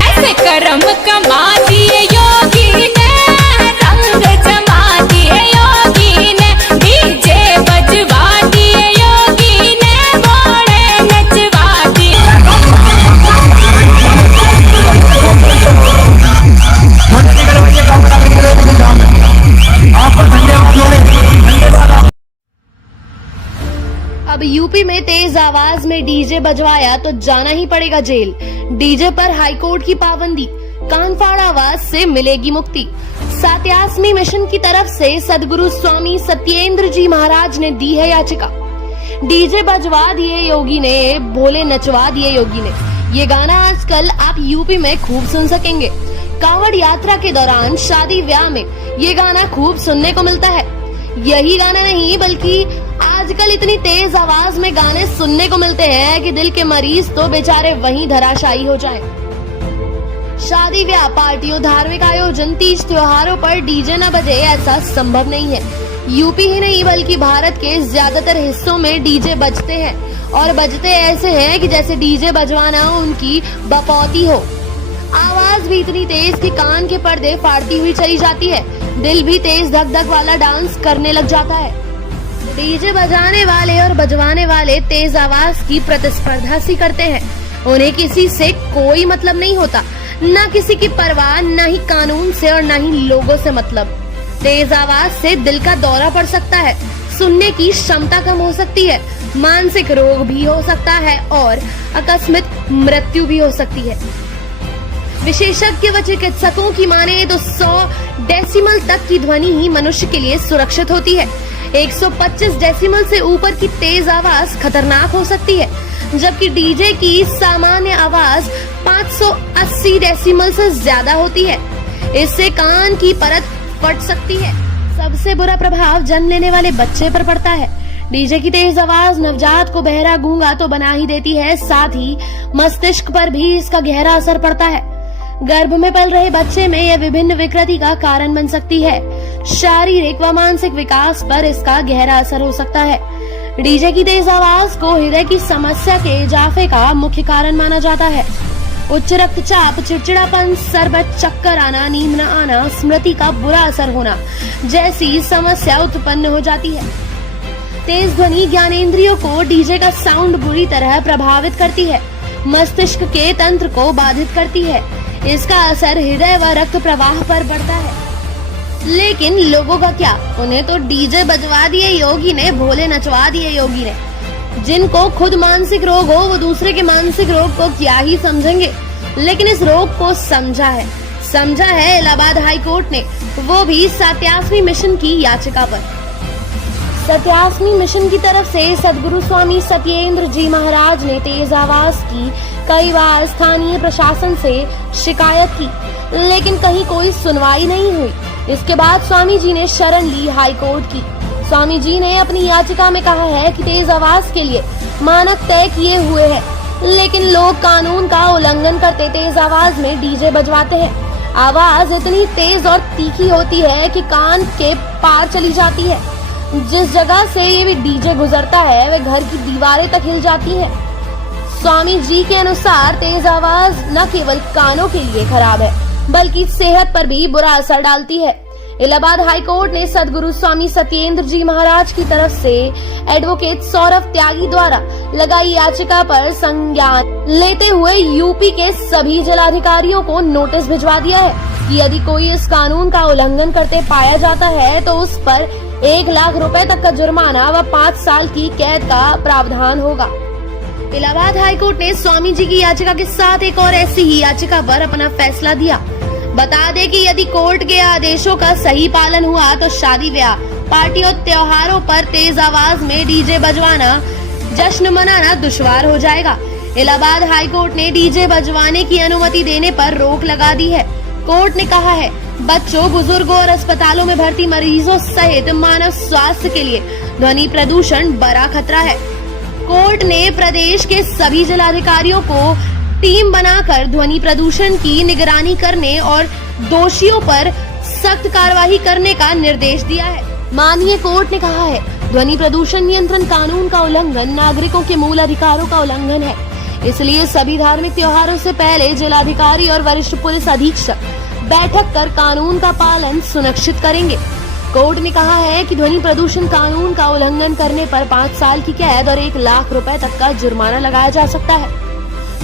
ऐसे करम कमा दिए योगी ने, रंग जमा दिए योगी ने, डीजे बजवा दिए योगी ने, घोड़े नचवा दिए। अब यूपी में तेज आवाज में डीजे बजवाया तो जाना ही पड़ेगा जेल। डीजे पर हाईकोर्ट की पाबंदी, कानफाड़ आवाज से मिलेगी मुक्ति। 87वीं मिशन की तरफ से सदगुरु स्वामी सत्येंद्र जी महाराज ने दी है याचिका। डीजे बजवा दिए योगी ने, भोले नचवा दिए योगी ने। ये गाना आजकल आप यूपी में खूब सुन सकेंगे। कांवड़ यात्रा के दौरान शादी ब्याह में ये गाना खूब सुनने को मिलता है। यही गाना नहीं बल्कि आजकल इतनी तेज आवाज में गाने सुनने को मिलते हैं कि दिल के मरीज तो बेचारे वहीं धराशायी हो जाएं। शादी ब्याह, पार्टियों, धार्मिक आयोजन, तीज त्योहारों पर डीजे न बजे ऐसा संभव नहीं है। यूपी ही नहीं बल्कि भारत के ज्यादातर हिस्सों में डीजे बजते हैं और बजते ऐसे हैं कि जैसे डीजे बजवाना उनकी बपौती हो। आवाज भी इतनी तेज कि कान के पर्दे फाड़ती हुई चली जाती है। दिल भी तेज धक धक वाला डांस करने लग जाता है। डीजे बजाने वाले और बजवाने वाले तेज आवाज की प्रतिस्पर्धा सी करते हैं। उन्हें किसी से कोई मतलब नहीं होता, न किसी की परवाह, न ही कानून से और न ही लोगों से मतलब। तेज आवाज से दिल का दौरा पड़ सकता है, सुनने की क्षमता कम हो सकती है, मानसिक रोग भी हो सकता है और आकस्मिक मृत्यु भी हो सकती है। विशेषज्ञ व चिकित्सकों की माने तो 100 डेसिमल तक की ध्वनि ही मनुष्य के लिए सुरक्षित होती है। 125 डेसिमल से ऊपर की तेज आवाज खतरनाक हो सकती है, जबकि डीजे की सामान्य आवाज 580 डेसिमल से ज्यादा होती है। इससे कान की परत फट सकती है। सबसे बुरा प्रभाव जन्म लेने वाले बच्चे पर पड़ता है। डीजे की तेज आवाज नवजात को बहरा गूंगा तो बना ही देती है, साथ ही मस्तिष्क पर भी इसका गहरा असर पड़ता है। गर्भ में पल रहे बच्चे में यह विभिन्न विकृति का कारण बन सकती है। शारीरिक व मानसिक विकास पर इसका गहरा असर हो सकता है। डीजे की तेज आवाज को हृदय की समस्या के इजाफे का मुख्य कारण माना जाता है। उच्च रक्तचाप, चिड़चिड़ापन, सरबत, चक्कर आना, नींद न आना, स्मृति का बुरा असर होना जैसी समस्या उत्पन्न हो जाती है। तेज ध्वनि ज्ञानेंद्रियों को डीजे का साउंड बुरी तरह प्रभावित करती है, मस्तिष्क के तंत्र को बाधित करती है। इसका असर हृदय व रक्त प्रवाह पर पड़ता है। लेकिन लोगों का क्या, उन्हें तो डीजे बजवा दिए योगी ने, भोले नचवा दिए योगी ने। जिनको खुद मानसिक रोग हो वो दूसरे के मानसिक रोग को क्या ही समझेंगे। लेकिन इस रोग को समझा है इलाहाबाद हाई कोर्ट ने, वो भी 87वीं मिशन की याचिका पर। 87वीं मिशन की तरफ से सदगुरु स्वामी सत्येंद्र जी महाराज ने तेज आवाज की कई बार स्थानीय प्रशासन से शिकायत की, लेकिन कहीं कोई सुनवाई नहीं हुई। इसके बाद स्वामी जी ने शरण ली हाई कोर्ट की। स्वामी जी ने अपनी याचिका में कहा है कि तेज आवाज के लिए मानक तय किए हुए हैं, लेकिन लोग कानून का उल्लंघन करते तेज आवाज में डीजे बजवाते हैं। आवाज इतनी तेज और तीखी होती है कि कान के पार चली जाती है। जिस जगह से ये डीजे गुजरता है वह घर की दीवारें तक हिल जाती है। स्वामी जी के अनुसार तेज आवाज न केवल कानों के लिए खराब है बल्कि सेहत पर भी बुरा असर डालती है। इलाहाबाद हाई कोर्ट ने सदगुरु स्वामी सत्येंद्र जी महाराज की तरफ से एडवोकेट सौरभ त्यागी द्वारा लगाई याचिका पर संज्ञान लेते हुए यूपी के सभी जिलाधिकारियों को नोटिस भिजवा दिया है कि यदि कोई इस कानून का उल्लंघन करते पाया जाता है तो उस पर 1 लाख रुपए तक का जुर्माना व 5 साल की कैद का प्रावधान होगा। इलाहाबाद हाईकोर्ट ने स्वामी जी की याचिका के साथ एक और ऐसी ही याचिका पर अपना फैसला दिया। बता दें कि यदि कोर्ट के आदेशों का सही पालन हुआ तो शादी ब्याह, पार्टी और त्योहारों पर तेज आवाज में डीजे बजवाना, जश्न मनाना दुश्वार हो जाएगा। इलाहाबाद हाईकोर्ट ने डीजे बजवाने की अनुमति देने पर रोक लगा दी है। कोर्ट ने कहा है, बच्चों, बुजुर्गों और अस्पतालों में भर्ती मरीजों सहित मानव स्वास्थ्य के लिए ध्वनि प्रदूषण बड़ा खतरा है। कोर्ट ने प्रदेश के सभी जिलाधिकारियों को टीम बनाकर ध्वनि प्रदूषण की निगरानी करने और दोषियों पर सख्त कार्रवाई करने का निर्देश दिया है। माननीय कोर्ट ने कहा है, ध्वनि प्रदूषण नियंत्रण कानून का उल्लंघन नागरिकों के मूल अधिकारों का उल्लंघन है। इसलिए सभी धार्मिक त्योहारों से पहले जिलाधिकारी और वरिष्ठ पुलिस अधीक्षक बैठक कर कानून का पालन सुनिश्चित करेंगे। कोर्ट ने कहा है कि ध्वनि प्रदूषण कानून का उल्लंघन करने पर 5 साल की कैद और 1 लाख रुपए तक का जुर्माना लगाया जा सकता है।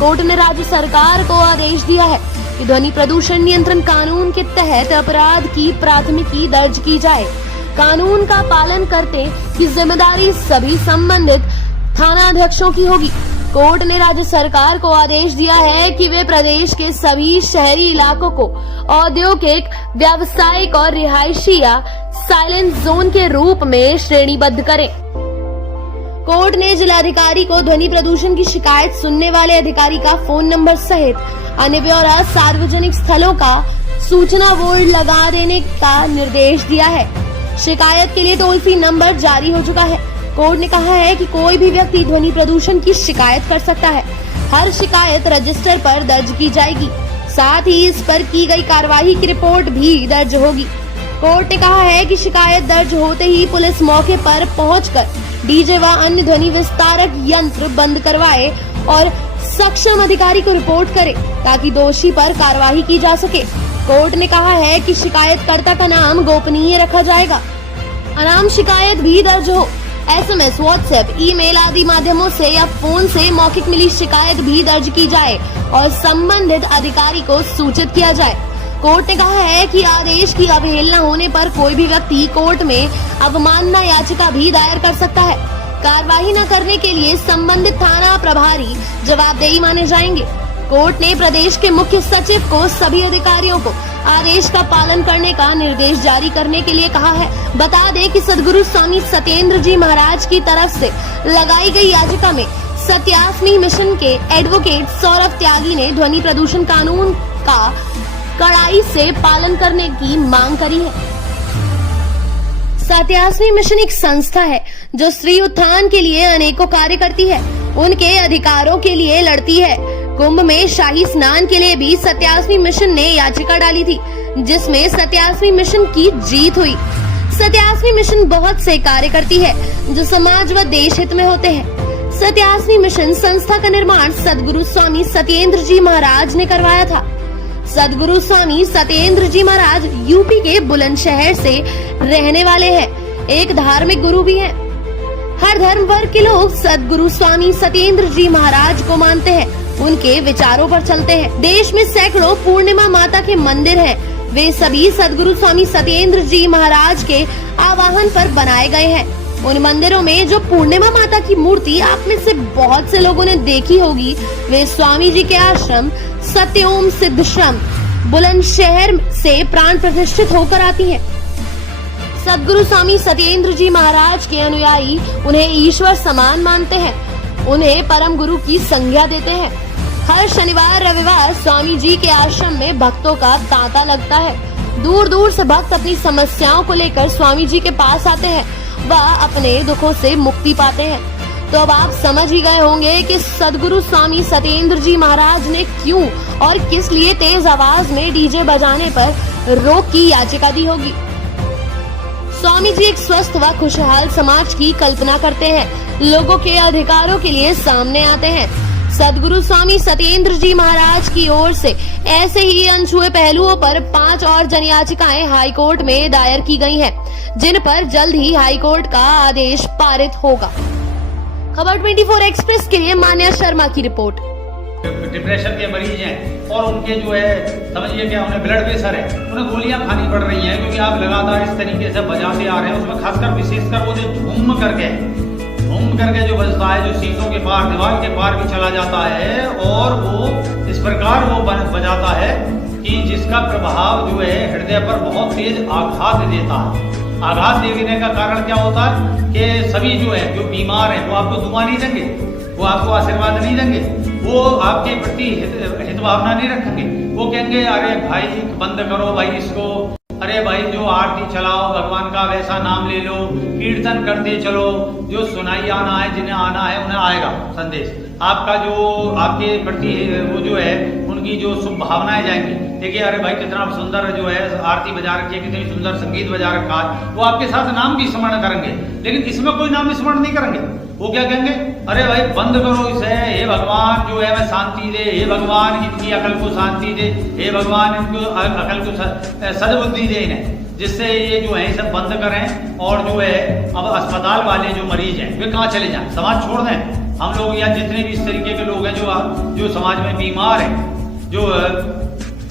कोर्ट ने राज्य सरकार को आदेश दिया है कि ध्वनि प्रदूषण नियंत्रण कानून के तहत अपराध की प्राथमिकी दर्ज की जाए। कानून का पालन करने की जिम्मेदारी सभी संबंधित थाना अध्यक्षों की होगी। कोर्ट ने राज्य सरकार को आदेश दिया है कि वे प्रदेश के सभी शहरी इलाकों को औद्योगिक, व्यावसायिक और रिहायशी या साइलेंट जोन के रूप में श्रेणीबद्ध करें। कोर्ट ने जिलाधिकारी को ध्वनि प्रदूषण की शिकायत सुनने वाले अधिकारी का फोन नंबर सहित अन्य ब्यौरा सार्वजनिक स्थलों का सूचना बोर्ड लगा देने का निर्देश दिया है। शिकायत के लिए टोल फ्री नंबर जारी हो चुका है। कोर्ट ने कहा है कि कोई भी व्यक्ति ध्वनि प्रदूषण की शिकायत कर सकता है। हर शिकायत रजिस्टर पर दर्ज की जाएगी, साथ ही इस पर की गई कार्रवाई की रिपोर्ट भी दर्ज होगी। कोर्ट ने कहा है कि शिकायत दर्ज होते ही पुलिस मौके पर पहुंचकर डीजे व अन्य ध्वनि विस्तारक यंत्र बंद करवाए और सक्षम अधिकारी को रिपोर्ट करे ताकि दोषी पर कार्रवाई की जा सके। कोर्ट ने कहा है कि शिकायतकर्ता का नाम गोपनीय रखा जाएगा। अनाम शिकायत भी दर्ज हो SMS, व्हाट्सएप, ईमेल आदि माध्यमों से या फोन से मौखिक मिली शिकायत भी दर्ज की जाए और संबंधित अधिकारी को सूचित किया जाए। कोर्ट ने कहा है कि आदेश की अवहेलना होने पर कोई भी व्यक्ति कोर्ट में अवमानना याचिका भी दायर कर सकता है। कार्रवाई न करने के लिए संबंधित थाना प्रभारी जवाबदेही माने जाएंगे। कोर्ट ने प्रदेश के मुख्य सचिव को सभी अधिकारियों को आदेश का पालन करने का निर्देश जारी करने के लिए कहा है। बता दें कि सद्गुरु स्वामी सत्येंद्र जी महाराज की तरफ से लगाई गई याचिका में सत्यास्मी मिशन के एडवोकेट सौरभ त्यागी ने ध्वनि प्रदूषण कानून का कड़ाई से पालन करने की मांग करी है। सत्यास्मी मिशन एक संस्था है जो स्त्री उत्थान के लिए अनेकों कार्य करती है, उनके अधिकारों के लिए लड़ती है। कुंभ में शाही स्नान के लिए भी सत्यास्मी मिशन ने याचिका डाली थी, जिसमें सत्यास्मी मिशन की जीत हुई। सत्यास्मी मिशन बहुत से कार्य करती है जो समाज व देश हित में होते हैं। सत्यास्मी मिशन संस्था का निर्माण सद्गुरु स्वामी सत्येंद्र जी महाराज ने करवाया था। सद्गुरु स्वामी सत्येंद्र जी महाराज यूपी के बुलंदशहर से रहने वाले हैं, एक धार्मिक गुरु भी हैं। हर धर्म वर्ग के लोग सद्गुरु स्वामी सत्येंद्र जी महाराज को मानते हैं, उनके विचारों पर चलते हैं। देश में सैकड़ों पूर्णिमा माता के मंदिर हैं, वे सभी सद्गुरु स्वामी सत्येंद्र जी महाराज के आवाहन पर बनाए गए हैं। उन मंदिरों में जो पूर्णिमा माता की मूर्ति आप में से बहुत से लोगों ने देखी होगी, वे स्वामी जी के आश्रम सत्यओम सिद्धश्रम बुलंदशहर से प्राण प्रतिष्ठित होकर आती हैं। सद्गुरु स्वामी सत्येंद्र जी महाराज के अनुयायी उन्हें ईश्वर समान मानते हैं, उन्हें परम गुरु की संज्ञा देते हैं। हर शनिवार रविवार स्वामी जी के आश्रम में भक्तों का तांता लगता है। दूर दूर से भक्त अपनी समस्याओं को लेकर स्वामी जी के पास आते हैं व अपने दुखों से मुक्ति पाते हैं। तो अब आप समझ ही गए होंगे कि सद्गुरु स्वामी सत्येंद्र जी महाराज ने क्यों और किस लिए तेज आवाज में डीजे बजाने पर रोक की याचिका दी होगी। स्वामी जी एक स्वस्थ व खुशहाल समाज की कल्पना करते हैं, लोगों के अधिकारों के लिए सामने आते हैं। सद्गुरु स्वामी सत्येंद्र जी महाराज की ओर से ऐसे ही अनछुए पहलुओं पर 5 और जन याचिकाएं हाई कोर्ट में दायर की गई हैं, जिन पर जल्द ही हाई कोर्ट का आदेश पारित होगा। खबर 24 एक्सप्रेस के लिए मान्या शर्मा की रिपोर्ट। डिप्रेशन के मरीज हैं और उनके जो है समझिए क्या उन्हें ब्लड प्रेशर है, उन्हें गोलियां खानी पड़ रही हैं क्योंकि आप लगातार इस तरीके से बजाते आ रहे हैं। उसमें खासकर विशेषकर वो जो धूम करके जो बजता है, जो शीशों के पार दीवार के पार भी चला जाता है और वो इस प्रकार वो बजाता है कि जिसका प्रभाव जो है हृदय पर बहुत तेज आघात देता है। आघात देने का कारण क्या होता है कि सभी जो है जो बीमार हैं वो आपको दुआ नहीं देंगे, वो आपको आशीर्वाद नहीं देंगे, वो आपके प्रति हित भावना नहीं रखेंगे। वो कहेंगे अरे भाई बंद करो भाई इसको, अरे भाई जो आरती चलाओ भगवान का वैसा नाम ले लो, कीर्तन करते चलो, जो सुनाई आना है जिन्हें आना है उन्हें आएगा संदेश आपका, जो आपके प्रति वो जो है उनकी जो शुभ भावनाएं जाएंगी। देखिए अरे भाई कितना सुंदर जो है आरती बजा रखी है, कितनी सुंदर संगीत बजा रखा है, वो आपके साथ नाम भी स्मरण करेंगे। लेकिन इसमें कोई नाम स्मरण नहीं करेंगे, वो क्या कहेंगे, अरे भाई बंद करो इसे, हे भगवान जो है मैं शांति दे, हे भगवान इनकी अकल को शांति दे, हे भगवान इनको अकल को सद्बुद्धि दे इन्हें, जिससे ये जो है सब बंद करें। और जो है अब अस्पताल वाले जो मरीज हैं वे कहाँ चले जाएं, समाज छोड़ दें। हम लोग या जितने भी इस तरीके के लोग हैं जो समाज में बीमार हैं, जो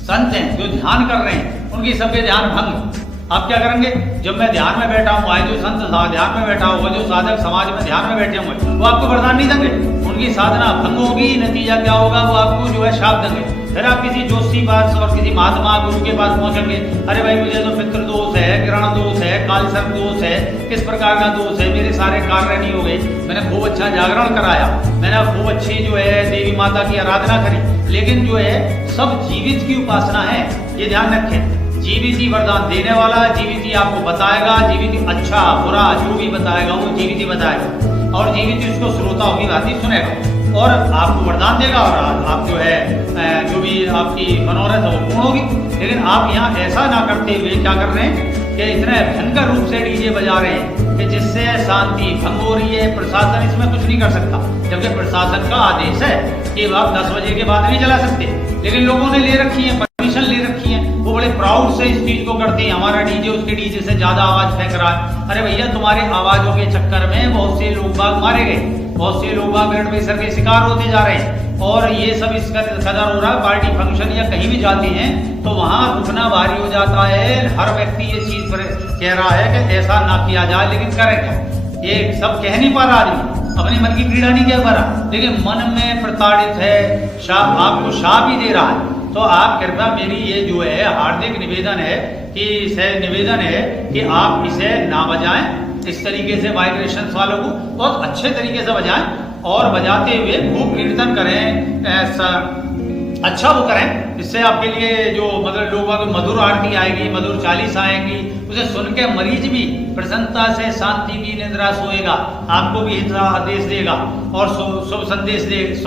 संत हैं, जो ध्यान कर रहे हैं, उनकी सबके ध्यान भंग। आप क्या करेंगे, जब मैं ध्यान में बैठा हूँ, आज जो संत ध्यान में बैठा हुआ, जो साधक समाज में ध्यान में बैठे हुए, वो आपको वरदान नहीं देंगे, उनकी साधना भंग होगी। नतीजा क्या होगा, वो आपको जो है शाप देंगे। फिर आप किसी जोशी पास और किसी महात्मा गुरु के पास पहुंचेंगे, अरे भाई मुझे तो पितृ दोष है, ग्रहण दोष है, काल सर्प दोष है, किस प्रकार का दोष है, मेरे सारे कार्य नहीं हो गए, मैंने खूब अच्छा जागरण कराया, मैंने खूब अच्छी जो है देवी माता की आराधना करी, लेकिन जो है सब जीवित की उपासना है। ये ध्यान रखें, जीवित ही वरदान देने वाला, जीवित ही आपको बताएगा, जीवित ही अच्छा बुरा जो भी बताएगा वो जीवित ही बताएगा, और जीवित ही उसको श्रोताओं की बात ही सुनेगा और आपको वरदान देगा, और आप जो है जो भी आपकी मनोरथ है वो पूर्ण होगी। लेकिन आप यहाँ ऐसा ना करते हुए क्या कर रहे हैं कि इतने भयंकर रूप से डीजे बजा रहे हैं कि जिससे शांति भंग हो रही है। प्रशासन इसमें कुछ नहीं कर सकता, जबकि प्रशासन का आदेश है कि आप 10 बजे के बाद नहीं चला सकते, लेकिन लोगों ने ले रखी है, परमिशन ले रखी है, वो बड़े प्राउड से इस चीज को करते हैं, हमारा डीजे उसके डीजे से ज्यादा आवाज फेंक रहा है। अरे भैया तुम्हारे आवाजों के चक्कर में बहुत से लोग बाग मारे गए, बहुत से लोग ब्लड प्रेशर के शिकार होते जा रहे हैं, और ये सब इसका कदर हो रहा है। पार्टी फंक्शन या कहीं भी जाते हैं तो वहां रुकना भारी हो जाता है। हर व्यक्ति ये चीज पर कह रहा है कि ऐसा ना किया जाए, लेकिन करें क्या, ये सब कह नहीं पा रहा आदमी, अपने मन की पीड़ा नहीं कह पा रहा, लेकिन मन में प्रताड़ित है, आपको शाप ही दे रहा है। तो आप कृपया मेरी ये जो है हार्दिक निवेदन है कि आप इसे ना बजाएं, इस तरीके से वाइब्रेशंस वालों को बहुत अच्छे तरीके से बजाएं, और बजाते हुए खूब कीर्तन करें, अच्छा वो करें। इससे आपके लिए जो मतलब लोगों को मधुर आरती आएगी, मधुर चालीस आएंगी, उसे सुन के मरीज भी प्रसन्नता से शांति की निद्रा सोएगा, आपको भी हित आदेश देगा, और शुभ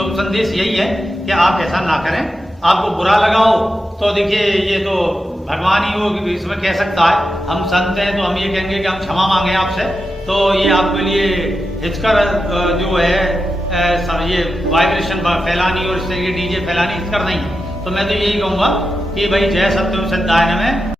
संदेश यही है कि आप ऐसा ना करें। आपको बुरा लगाओ तो देखिए ये तो भगवान ही वो इसमें कह सकता है, हम संत हैं तो हम ये कहेंगे कि हम क्षमा मांगे आपसे, तो ये आपके लिए हिचकर जो है ये वाइब्रेशन फैलानी और इस तरीके डीजे फैलानी हिचकर नहीं। तो मैं तो यही कहूँगा कि भाई जय सत्यम सिद्धाय नमः।